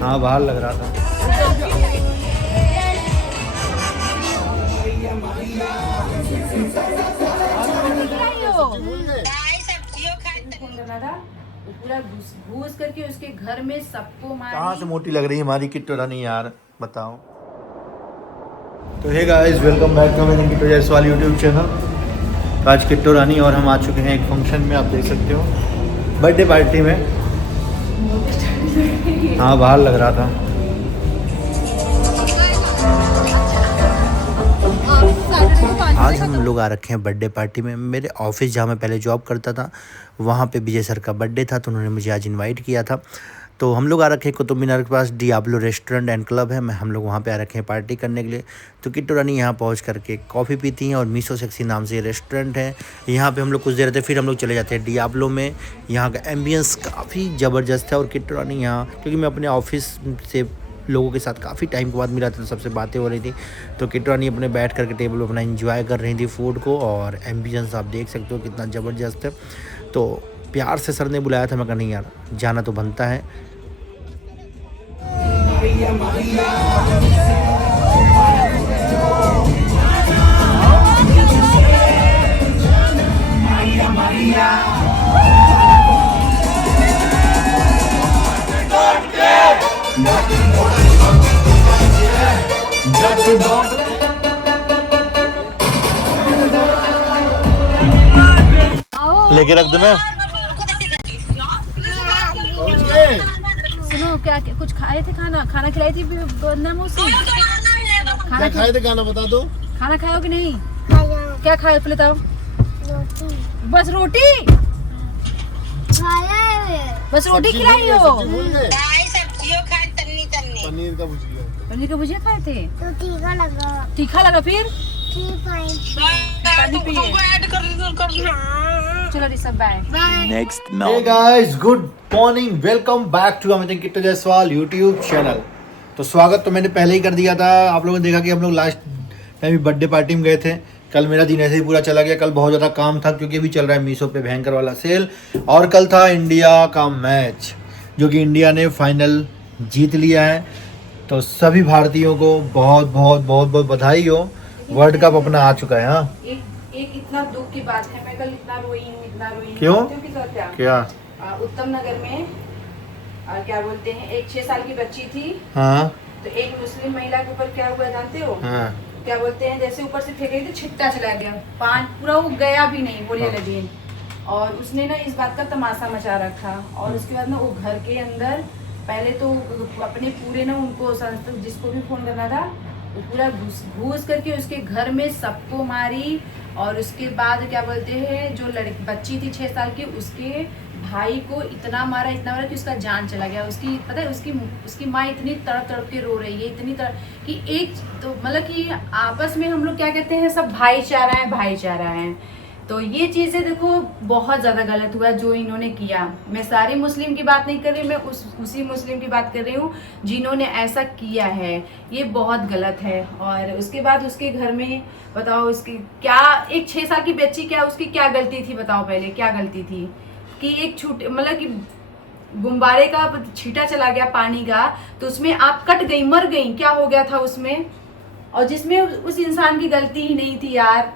हाँ बाहर लग रहा था। पूरा घूस करके उसके घर में सबको मार। कहाँ से मोटी लग रही है हमारी किट्टू रानी यार, बताओ। तो hey guys, welcome back to मेरी किट्टू जायसवाल यूट्यूब चैनल। आज किट्टू रानी और हम आ चुके हैं एक फंक्शन में, आप देख सकते हो, बर्थडे पार्टी में। हाँ बाहर लग रहा था। आज हम लोग आ रखे हैं बर्थडे पार्टी में। मेरे ऑफिस जहाँ मैं पहले जॉब करता था वहाँ पे विजय सर का बर्थडे था, तो उन्होंने मुझे आज इनवाइट किया था। तो हम लोग आ रखे हैं कुतुब मीनार के पास, डियाब्लो रेस्टोरेंट एंड क्लब है, हम लोग वहाँ पे आ रखे हैं पार्टी करने के लिए। तो किट्टू रानी यहाँ पहुँच करके कॉफ़ी पीती हैं और मीसो सेक्सी नाम से ये रेस्टोरेंट है। यहाँ पे हम लोग कुछ देर रहते हैं, फिर हम लोग चले जाते हैं डियाब्लो में। यहाँ का एम्बियंस काफ़ी ज़बरदस्त है। और किट्टू रानी यहाँ, क्योंकि मैं अपने ऑफिस से लोगों के साथ काफ़ी टाइम के बाद मिला था, तो सबसे बातें हो रही थी। तो किट्टू रानी अपने बैठ करके टेबल पर अपना एंजॉय कर रही थी फूड को। और एम्बियंस आप देख सकते हो कितना ज़बरदस्त है। तो प्यार से सर ने बुलाया था, मैं कहा नहीं यार जाना तो बनता है। लेके रख दो मैं। सुनो, क्या कुछ खाए थे? खाना खिलाई थी बंदा मुँह से। क्या खाए थे, गाना बता दो। खाना खाए हो कि नहीं? क्या खाए पहले बताओ। बस रोटी? बस रोटी खिलाई हो? पनीर का भुजिया। पनीर का भुजिया खाए थे? तो तीखा लगा। तीखा लगा फिर? पानी चलो Rishabh bye. Next hey guys, good morning, welcome back to Amit Kittu Jaiswal YouTube channel. तो स्वागत तो मैंने पहले ही कर दिया था। आप लोगों ने देखा कि हम लोग लास्ट टाइम बर्थडे पार्टी में गए थे। कल मेरा दिन ऐसे ही पूरा चला गया। कल बहुत ज़्यादा काम था, क्योंकि अभी चल रहा है मीशो पे भयंकर वाला सेल। और कल था इंडिया का मैच, जो कि इंडिया ने फाइनल जीत लिया है। तो सभी भारतीयों को बहुत बहुत बहुत बहुत बधाई हो। वर्ल्ड कप अपना आ चुका है। हाँ, एक इतना दुख की बात है, मैं कल इतना रोई हूँ। क्यों? क्या? उत्तम नगर में क्या बोलते हैं, एक 6 साल की बच्ची थी। हाँ। तो एक मुस्लिम महिला के ऊपर क्या हुआ जानते हो? हाँ। क्या बोलते हैं, जैसे ऊपर से फेंक रही थी, छिट्टा चला गया, पान पूरा वो गया भी नहीं, बोलिए लगी। और उसने ना इस बात का तमाशा मचा रखा। और उसके बाद ना वो घर के अंदर पहले तो अपने पूरे ना उनको जिसको भी फोन करना था वो पूरा घूस करके उसके घर में सबको मारी। और उसके बाद क्या बोलते हैं, जो लड़की बच्ची थी 6 साल की, उसके भाई को इतना मारा कि उसका जान चला गया। उसकी पता है, उसकी माँ इतनी तड़प के रो रही है, इतनी तड़प कि एक तो मतलब कि आपस में हम लोग क्या कहते हैं, सब भाईचारा है। तो ये चीज़ें देखो बहुत ज़्यादा गलत हुआ जो इन्होंने किया। मैं सारी मुस्लिम की बात नहीं कर रही, मैं उसी मुस्लिम की बात कर रही हूँ जिन्होंने ऐसा किया है। ये बहुत गलत है। और उसके बाद उसके घर में बताओ, उसकी क्या, एक 6 साल की बच्ची, क्या उसकी क्या गलती थी बताओ? पहले क्या गलती थी कि एक छूट मतलब कि गुब्बारे का छींटा चला गया पानी का, तो उसमें आप कट गई, मर गई, क्या हो गया था उसमें? और जिसमें उस इंसान की गलती ही नहीं थी यार।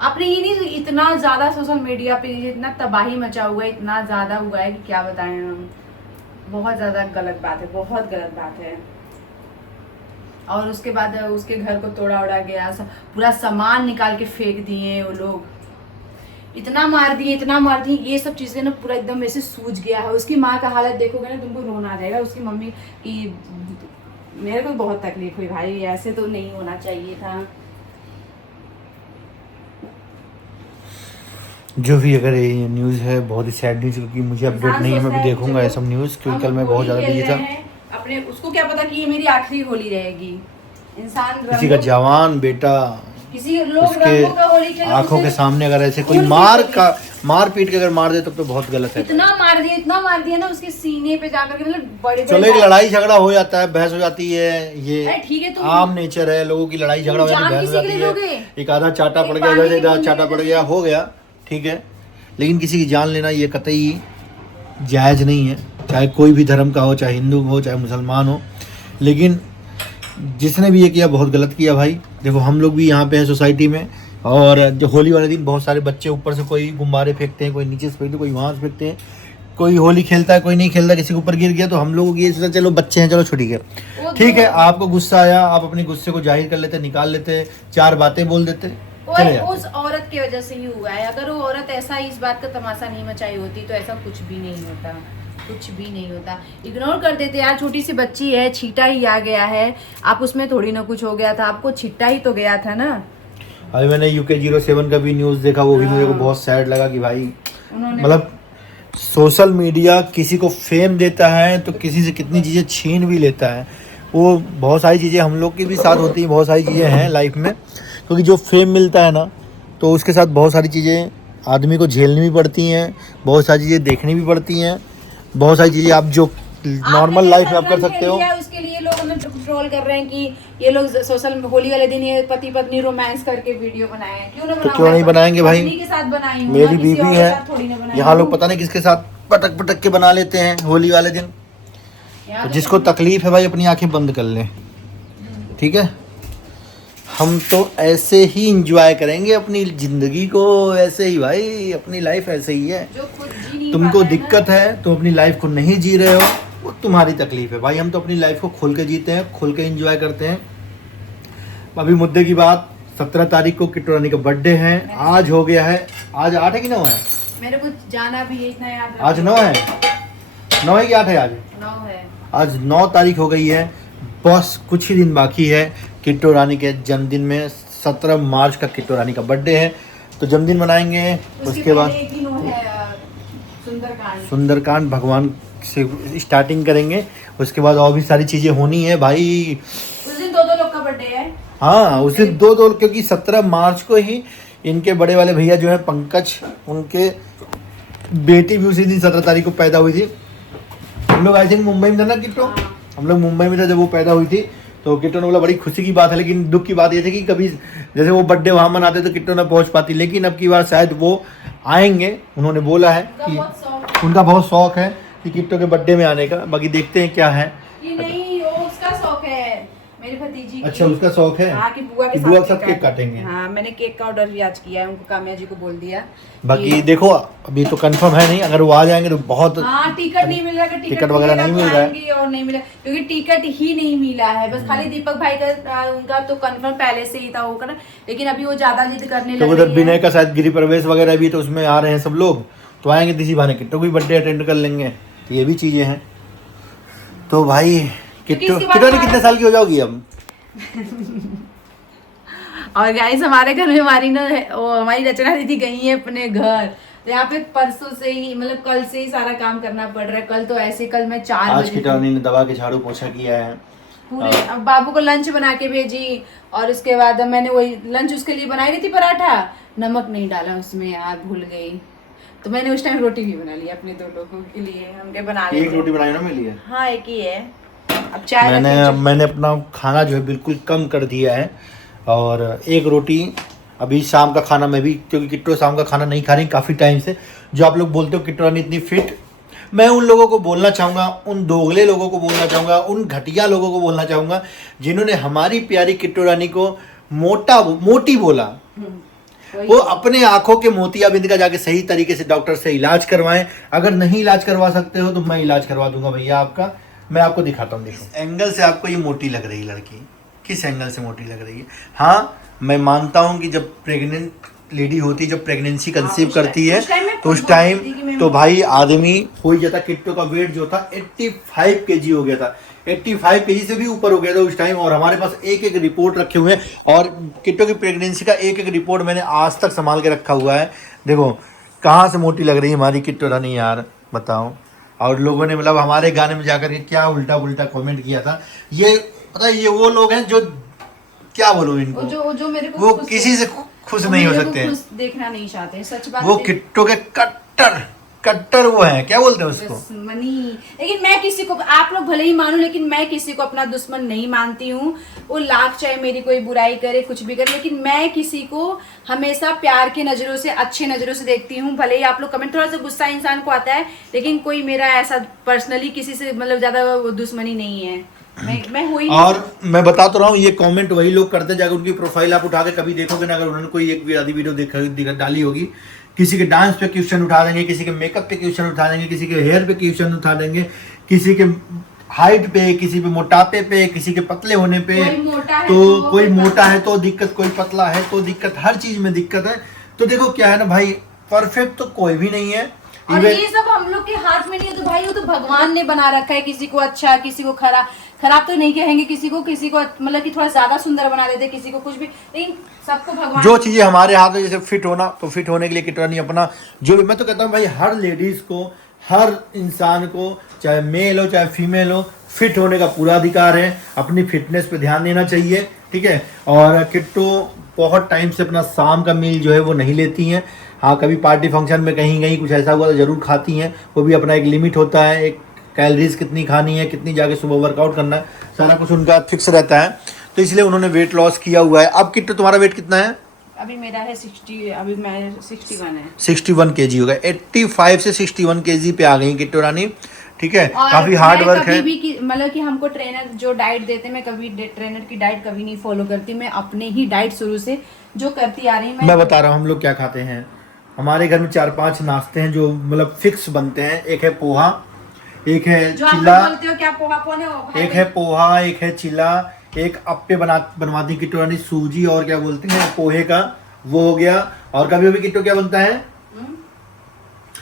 आपने ये नहीं, इतना ज्यादा सोशल मीडिया पे इतना तबाही मचा हुआ है, इतना ज्यादा हुआ है कि क्या बताएं हम। बहुत ज्यादा गलत बात है, बहुत गलत बात है। और उसके बाद उसके घर को तोड़ा उड़ा गया, पूरा सामान निकाल के फेंक दिए वो लोग। इतना मार दिए ये सब चीजें ना पूरा एकदम ऐसे सूझ गया है। उसकी माँ का हालत देखोगे ना तुमको रोना आ जाएगा। उसकी मम्मी की, मेरे को बहुत तकलीफ हुई भाई, ऐसे तो नहीं होना चाहिए था। जो भी अगर ये न्यूज़ है बहुत ही सैड न्यूज़, क्योंकि मुझे अपडेट नहीं है। मैं भी देखूंगा ये सब न्यूज़, क्योंकि कल मैं बहुत ज़्यादा बिजी था। अपने उसको क्या पता कि ये मेरी आखिरी होली रहेगी। इंसान किसी का जवान बेटा, किसी लोग उसके आंखों के सामने अगर ऐसे कोई मार पीट के अगर मार दे तब तो बहुत गलत है। इतना मार दिया ना उसके सीने पे जाकर के, मतलब बड़े चलो एक लड़ाई झगड़ा हो जाता है, बहस हो जाती है, ये ठीक है, आम नेचर है। लोगों की लड़ाई झगड़ा हो जाती है, बहस हो जाती है, एक आधा चाटा पड़ गया, इधर आधा चाटा पड़ गया, हो गया, ठीक है। लेकिन किसी की जान लेना ये कतई जायज़ नहीं है। चाहे कोई भी धर्म का हो, चाहे हिंदू हो, चाहे मुसलमान हो, लेकिन जिसने भी ये किया बहुत गलत किया भाई। देखो हम लोग भी यहाँ पे हैं सोसाइटी में, और जो होली वाले दिन बहुत सारे बच्चे ऊपर से कोई गुब्बारे फेंकते हैं, कोई नीचे से फेंकते हैं, कोई वहाँ से फेंकते हैं, कोई होली खेलता है, कोई नहीं खेलता, किसी के ऊपर गिर गया, तो हम लोग ये सोचा चलो बच्चे हैं, चलो छुट्टी है, ठीक है। आपको गुस्सा आया, आप अपने गुस्से को जाहिर कर लेते, निकाल लेते, 4 बातें बोल देते, चले जाते। उस औरत की वजह से ही हुआ है। अगर वो औरत ऐसा इस बात का तमाशा नहीं मचाई होती तो ऐसा कुछ भी नहीं होता, कुछ भी नहीं होता। इग्नोर कर देते यार, छोटी सी बच्ची है, छींटा ही आ गया है, आप उसमें थोड़ी ना कुछ हो गया था, आपको छिट्टा ही तो गया था ना। अभी मैंने UK07 का भी न्यूज़ देखा, वो भी मुझे को बहुत सैड लगा कि भाई मतलब सोशल मीडिया किसी को फेम देता है तो किसी से कितनी चीज़ें छीन भी लेता है। वो बहुत सारी चीज़ें हम लोग के भी साथ होती हैं, बहुत सारी चीज़ें हैं लाइफ में, क्योंकि जो फेम मिलता है ना तो उसके साथ बहुत सारी चीज़ें आदमी को झेलनी भी पड़ती हैं, बहुत सारी चीज़ें देखनी भी पड़ती हैं, बहुत सारी चीज़ें आप जो नॉर्मल लाइफ में आप कर सकते हो। उसके लिए लोग हमें ट्रोल कर रहे हैं कि ये लोग सोशल होली वाले दिन ये पति पत्नी रोमांस करके वीडियो बनाए हैं। क्यों नहीं बनाएंगे भाई, के साथ बनाई, मेरी बीवी है, यहाँ लोग पता नहीं किसके साथ पटक पटक के बना लेते हैं होली वाले दिन। तो जिसको तकलीफ है भाई अपनी आंखें बंद कर ले, ठीक है। हम तो ऐसे ही इंजॉय करेंगे अपनी ज़िंदगी को, ऐसे ही भाई, अपनी लाइफ ऐसे ही है। तुमको दिक्कत है, तुम अपनी लाइफ को नहीं जी रहे हो, वो तुम्हारी तकलीफ है भाई। हम तो अपनी लाइफ को खुल के जीते हैं, खुल के एंजॉय करते हैं। अभी मुद्दे की बात, 17 तारीख को किट्टू रानी का बर्थडे है, आज हो गया है, आज 8 है कि 9 है? मेरे को जाना भी है, इतना याद आज 9 है, 9 है कि 8 है? आज 9 है। आज 9 तारीख हो गई है, बस कुछ ही दिन बाकी है किट्टू रानी के जन्मदिन में। 17 मार्च का किट्टू रानी का बर्थडे है, तो जन्मदिन मनाएंगे। उसके बाद सुंदरकांड भगवान से स्टार्टिंग करेंगे, उसके बाद और भी सारी चीज़ें होनी है भाई। उस दिन 2 लोग का बर्थडे है। हाँ उस दिन 2 क्योंकि 17 मार्च को ही इनके बड़े वाले भैया जो है पंकज, उनके बेटी भी उसी दिन 17 तारीख को पैदा हुई थी। हम लोग आई थिंक मुंबई में था ना किट्टू, हम लोग मुंबई में था जब वो पैदा हुई थी। तो किट्टू ने बोला बड़ी खुशी की बात है, लेकिन दुख की बात ये थी कि कभी जैसे वो बर्थडे वहाँ मनाते तो किट्टू ना पहुँच पाती, लेकिन अब की बार शायद वो आएंगे। उन्होंने बोला है कि उनका बहुत शौक है कि किट्टू के बर्थडे में आने का, बाकी देखते हैं क्या है। ये नहीं, वो उसका शौक है, मेरी भतीजी की। अच्छा उसका शौक है, हाँ, कि बुआ के साथ केक काटेंगे। हाँ मैंने केक का ऑर्डर भी आज किया है, उनको काम्या जी को बोल दिया। बाकी देखो अभी तो कंफर्म है नहीं, अगर वो आ जाएंगे तो बहुत। हाँ टिकट नहीं मिल रहा, टिकट वगैरह नहीं मिल रहा है और नहीं मिला, क्योंकि टिकट ही नहीं मिला है। बस खाली दीपक भाई का उनका तो कंफर्म पहले से ही था वो करना, लेकिन अभी वो ज्यादा जिद करने लगे। उधर विनय का शायद गृह प्रवेश वगैरह भी तो उसमें आ रहे हैं सब लोग, तो आएंगे किसी बहाने किट्टू की बर्थडे अटेंड कर लेंगे, तो ये भी चीजें हैं। तो भाई किट्टू कितने साल की हो जाओगी अब? और गाइस हमारे घर में हमारी रचना दीदी गई है अपने घर, तो यहाँ पे परसों से ही मतलब कल से ही सारा काम करना पड़ रहा है। कल तो ऐसे कल मैं 4 आज बजे किट्टू रानी ने दबा के झाड़ू पोछा किया है पूरे। अब बाबू को लंच बना के भेजी, और उसके बाद मैंने वही लंच उसके लिए बनाई रही थी पराठा, नमक नहीं डाला उसमें यार, भूल गई। तो मैंने उस टाइम रोटी भी बना ली अपने 2 लोगों के लिए, हमने बना ली। एक रोटी बनाई ना मेरे लिए? हाँ एक ही है। अब चाय मैंने अपना खाना जो है बिल्कुल कम कर दिया है, और एक रोटी अभी शाम का खाना मैं भी, क्योंकि किट्टू शाम का खाना नहीं खा रही काफ़ी टाइम से। जो आप लोग बोलते हो किट्टू रानी इतनी फिट, मैं उन लोगों को बोलना चाहूँगा, उन दोगले लोगों को बोलना चाहूँगा, उन घटिया लोगों को बोलना चाहूँगा जिन्होंने हमारी प्यारी किट्टू रानी को मोटी बोला। वो अपने आंखों के मोतियाबिंद का जाके सही तरीके से डॉक्टर से इलाज करवाएं। अगर नहीं इलाज करवा सकते हो तो मैं इलाज करवा दूंगा भैया आपका। मैं आपको दिखाता हूँ, देखो एंगल से आपको ये मोटी लग रही लड़की, किस एंगल से मोटी लग रही है। हाँ मैं मानता हूँ कि जब प्रेग्नेंट लेडी होती है, जब प्रेगनेंसी कंसीव करती है तो उस टाइम तो भाई आदमी हो ही जाता। किट्टू का वेट जो था 85 kg हो गया था, 85 kg से भी ऊपर हो गया था उस टाइम। और हमारे पास एक एक रिपोर्ट रखे हुए हैं, और किट्टू की प्रेगनेंसी का एक एक रिपोर्ट मैंने आज तक संभाल के रखा हुआ है। देखो कहाँ से मोटी लग रही है हमारी किट्टू रानी यार, बताओ। और लोगों ने मतलब हमारे गाने में जाकर के क्या उल्टा पुल्टा कमेंट किया था। ये पता है ये वो लोग हैं जो क्या बोलूं इनको, जो मेरे को वो किसी से खुश नहीं हो सकते हैं, देखना नहीं चाहते, सच बात। वो किट्टू के कट्टर कट्टर वो है, क्या बोलते हैं उसको, दुश्मनी। लेकिन मैं किसी को, आप लोग भले ही मानो, लेकिन मैं किसी को अपना दुश्मन नहीं मानती हूँ। वो लाख चाहे मेरी कोई बुराई करे, कुछ भी करे, लेकिन मैं किसी को हमेशा प्यार की नजरों से, अच्छी नजरों से देखती हूँ। भले ही आप लोग कमेंट, थोड़ा सा गुस्सा इंसान को आता है, लेकिन कोई मेरा ऐसा पर्सनली किसी से मतलब ज्यादा दुश्मनी नहीं है। मैं हुई और मैं बता तो रहा हूँ, ये कमेंट वही लोग करते, जाकर उनकी प्रोफाइल आप उठा के कभी देखोगे ना, अगर उन्होंने कोई एक आधी वीडियो डाली होगी, किसी के डांस पे क्वेश्चन उठा देंगे, किसी के मेकअप पे क्वेश्चन उठा देंगे, किसी के हेयर पे क्वेश्चन उठा देंगे, किसी के हाइट पे, किसी पे मोटापे पे, किसी के पतले होने पे, तो कोई मोटा है तो दिक्कत, कोई पतला है तो दिक्कत, हर चीज में दिक्कत है। तो देखो क्या है ना भाई, परफेक्ट तो कोई भी नहीं है। और ये सब हम लोग के हाथ में नहीं है, तो भाई वो तो भगवान ने बना रखा है। किसी को अच्छा, किसी को खराब, खराब तो नहीं कहेंगे, किसी को मतलब कि थोड़ा ज्यादा सुंदर बना देते, किसी को कुछ भी, लेकिन सबको भगवान, जो चीजें हमारे हाथ में, जैसे फिट होना, तो फिट होने के लिए किटरानी अपना जो भी, मैं तो कहता हूँ भाई हर लेडीज को, हर इंसान को, चाहे मेल हो चाहे फीमेल हो, फिट होने का पूरा अधिकार है। अपनी फिटनेस पे ध्यान देना चाहिए, ठीक है। और किट्टू बहुत टाइम से अपना शाम का मील जो है वो नहीं लेती हैं। हाँ, कभी पार्टी फंक्शन में कहीं कुछ ऐसा हुआ तो ज़रूर खाती हैं, वो भी अपना एक लिमिट होता है, एक कैलोरीज कितनी खानी है, कितनी जाके सुबह वर्कआउट करना है, सारा कुछ उनका फिक्स रहता है। तो इसलिए उन्होंने वेट लॉस किया हुआ है। अब किट्टू तुम्हारा वेट कितना है? अभी मेरा है 60, अभी मैं 61 है। 61 kg हो गया, 85 से 61 kg पे आ गई किट्टू रानी, ठीक है। काफी हार्ड वर्क है। मतलब कि हमको ट्रेनर जो डाइट देते हैं, मैं कभी ट्रेनर की डाइट कभी नहीं फॉलो करती, मैं अपने ही डाइट शुरू से जो करती आ रही हूँ। मैं बता रहा हूँ हम लोग क्या खाते हैं। हमारे घर में 4-5 नाश्ते हैं जो मतलब फिक्स बनते हैं। एक है पोहा, एक है चिल्ला, बोलते हो क्या पोहा पोने हो, एक है पोहा, एक है चिल्ला, एक अप्पे बनवाती किट्टू रानी सूजी और क्या बोलते हैं पोहे का, वो हो गया। और कभी कभी किट्टू क्या बनता है,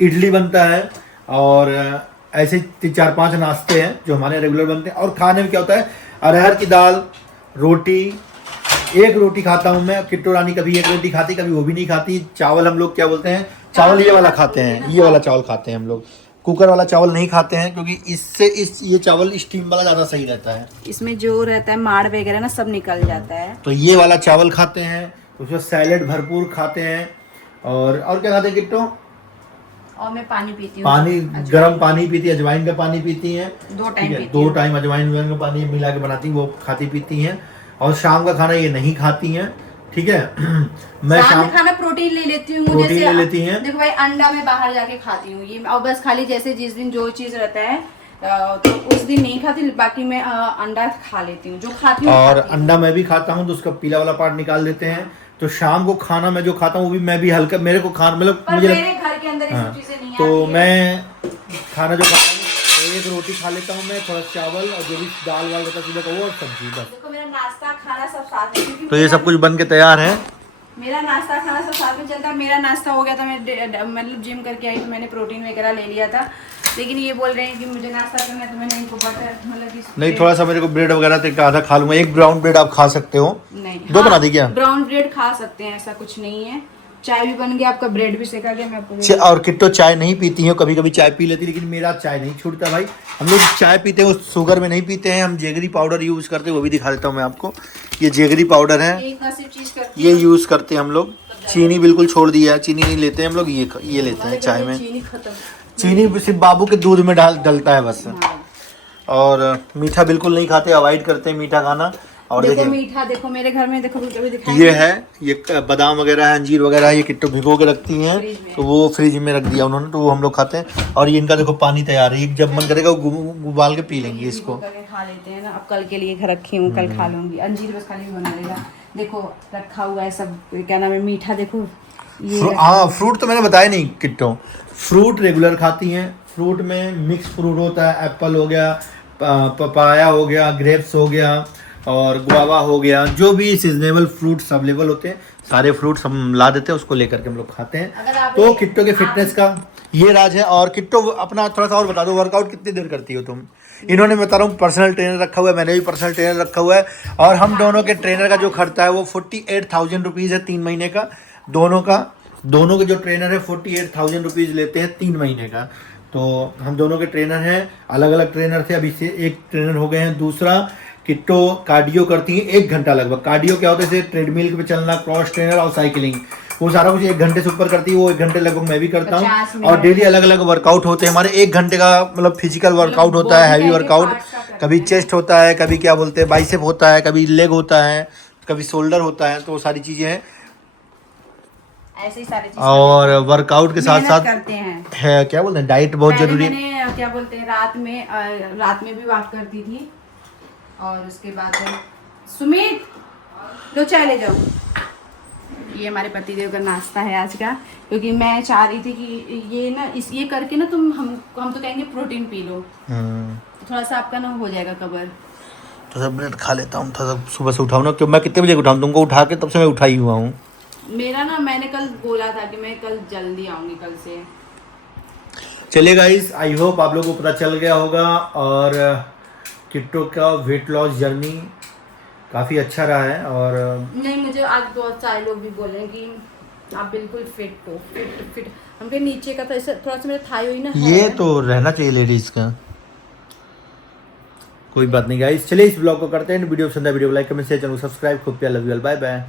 इडली बनता है। और ऐसे 3-4-5 नाश्ते हैं जो हमारे रेगुलर बनते हैं। और खाने में क्या होता है, अरहर की दाल, रोटी, एक रोटी खाता हूँ मैं। किट्टू रानी कभी एक रोटी खाती, कभी वो भी नहीं खाती। चावल हम लोग क्या बोलते हैं, चावल ये वाला खाते हैं, ये वाला चावल खाते हैं हम लोग, कुकर वाला चावल नहीं खाते हैं, क्योंकि इससे ये चावल स्टीम वाला ज़्यादा सही रहता है, इसमें जो रहता है माड़ वगैरह ना सब निकल जाता है। तो ये वाला चावल खाते हैं। उसमें सैलेड भरपूर खाते हैं। और क्या खाते हैं किट्टू? और मैं पानी पीती हूँ, पानी, गर्म पानी पीती है, अजवाइन का पानी पीती हैं, 2 टाइम अजवाइन का पानी मिला के बनाती हैं, वो खाती पीती हैं। और शाम का खाना ये नहीं खाती हैं, ठीक है। मैं शाम खाना प्रोटीन ले लेती हूँ, प्रोटीन ले लेती हैं। देखो भाई, अंडा मैं बाहर जाके खाती हूँ ये, और बस खाली जैसे जिस दिन जो चीज रहता है तो उस दिन नहीं खाती, बाकी मैं अंडा खा लेती हूँ, जो खाती हूँ। और अंडा मैं भी खाता हूँ, तो उसका पीला वाला पार्ट निकाल देते हैं। तो शाम को खाना मैं जो खाता हूँ वो भी मैं भी हल्का, मेरे को खाना मतलब मुझे, मेरे घर के अंदर ये सब चीजें नहीं तो आती मैं खाना जो खाता हूँ, तो एक रोटी खा लेता हूँ मैं, थोड़ा चावल और जो भी दाल वाल रहता है सुबह का वो, और सब्जी, बस। देखो मेरा नाश्ता खाना सब साथ में, क्योंकि तो ये सब कुछ बन के तैयार है। मेरा नाश्ता खाना सब साथ में चलता है। मेरा नाश्ता हो गया था, मैं मतलब जिम करके आई तो मैंने प्रोटीन वगैरह ले लिया था, लेकिन ये बोल रहे हैं कि मुझे नाश्ता करना है, तो मैंने इनको बटर मतलब नहीं, थोड़ा सा मेरे को ब्रेड वगैरह तो आधा खा लूंगा। एक ब्राउन ब्रेड आप खा सकते हो, नहीं, 2 बना दी क्या? ब्राउन ब्रेड खा सकते हैं, ऐसा कुछ नहीं है। चाय भी बन गया आपका, ब्रेड भी सेका गया, मैं आपको और किट्टू चाय नहीं पीती है, कभी कभी चाय पी लेती, लेकिन मेरा चाय नहीं छूटता भाई। हम लोग चाय पीते हैं, वो शुगर में नहीं पीते हैं, हम जेगरी पाउडर यूज़ करते हैं, वो भी दिखा देता हूँ मैं आपको। ये जेगरी पाउडर है, ये यूज़ करते हैं हम लोग। चीनी बिल्कुल छोड़ दिया है, चीनी नहीं लेते हैं हम लोग, ये लेते हैं चाय में। चीनी सिर्फ बाबू के दूध में डलता है बस। और मीठा बिल्कुल नहीं खाते, अवॉइड करते हैं मीठा खाना। और देखो मीठा, देखो मेरे घर में, देखो कभी दिखाई ये है, ये बादाम वगैरह है, अंजीर वगैरह, ये किट्टू भिगो के रखती हैं, तो वो फ्रिज में रख दिया उन्होंने, तो वो हम लोग खाते हैं। और ये इनका देखो पानी तैयार है, जब मन करेगा उबाल के पी लेंगे इसको, खा लेते हैं ना। अब कल के लिए रखी हूँ, कल खा लूंगी। अंजीर बस खाली बना देगा, देखो रखा हुआ है सब, क्या नाम है, मीठा देखो। हाँ, फ्रूट तो मैंने बताया नहीं किट्टू, फ्रूट रेगुलर खाती हैं। फ्रूट में मिक्स फ्रूट होता है, एप्पल हो गया, पपाया हो गया, ग्रेप्स हो गया, और गुआवा हो गया, जो भी सीजनेबल फ्रूट्स अवेलेबल होते हैं, सारे फ्रूट्स हम ला देते हैं, उसको लेकर के हम लोग खाते हैं। तो किट्टू के फिटनेस का ये राज है। और किट्टू अपना थोड़ा सा और बता दो, वर्कआउट कितनी देर करती हो तुम? इन्होंने बता रहा हूँ पर्सनल ट्रेनर रखा हुआ है, मैंने भी पर्सनल ट्रेनर रखा हुआ है। और हम दोनों के ट्रेनर का जो खर्चा है वो 48,000 रुपीज़ है 3 महीने का। दोनों के जो ट्रेनर है 48,000 रुपीज़ लेते हैं 3 महीने का। तो हम दोनों के ट्रेनर हैं, अलग अलग ट्रेनर थे, अभी से एक ट्रेनर हो गए हैं। दूसरा, किट्टू कार्डियो करती है 1 घंटा लगभग। कार्डियो क्या होता है, जैसे ट्रेडमिल पे चलना, क्रॉस ट्रेनर और साइकिलिंग। वो सारा कुछ 1 घंटे से ऊपर करती है, वो 1 घंटे लगभग मैं भी करता 50 हूँ। और मिनट। डेली अलग अलग वर्कआउट होते हैं हमारे। 1 घंटे का मतलब फिजिकल वर्कआउट होता है, हैवी वर्कआउट। कभी चेस्ट होता है, कभी क्या बोलते हैं बाइसेप होता है, कभी लेग होता है, कभी शोल्डर होता है। तो वो सारी चीज़ें हैं। ऐसे ही सारी चीजें और वर्कआउट के साथ मेहनत साथ करते हैं। है क्या बोलते हैं डाइट बहुत पहले जरूरी है। मैंने क्या बोलते हैं रात में भी वॉक करती थी। और उसके बाद सुमित लो चाय ले जाओ। ये हमारे पतिदेव का नाश्ता है आज का, क्योंकि मैं चाह रही थी कि ये ना ये करके ना हम तो कहेंगे प्रोटीन पी लो, थोड़ा सा आपका ना हो जाएगा कवर। तो सब ब्रेड खा लेता हूँ, थोड़ा सा सुबह से उठाऊँ ना। क्यों मैं कितने बजे उठाऊँ तुमको उठा के? तब से मैं उठा ही हुआ हूँ। मेरा ना मैंने कल बोला था कि मैं कल जल्दी आऊंगी कल से। चलिए गाइस, आई होप आप लोगों को पता चल गया होगा। और किट्टो का वेट लॉस जर्नी काफ़ी अच्छा रहा है। और नहीं, मुझे आज बहुत सारे लोग भी बोल रहे हैं कि आप बिल्कुल फिट हो, फिट। हमके नीचे का तो ऐसा थोड़ा सा मेरा थाई हुई ना ये है। तो रहना चाहिए लेडीज का। कोई बात नहीं गाइस, चलिए इस ब्लॉग को करते हैं। वीडियो पसंद है वीडियो को लाइक कमेंट शेयर, चैनल को सब्सक्राइब। खूब प्यार, love you all, bye bye.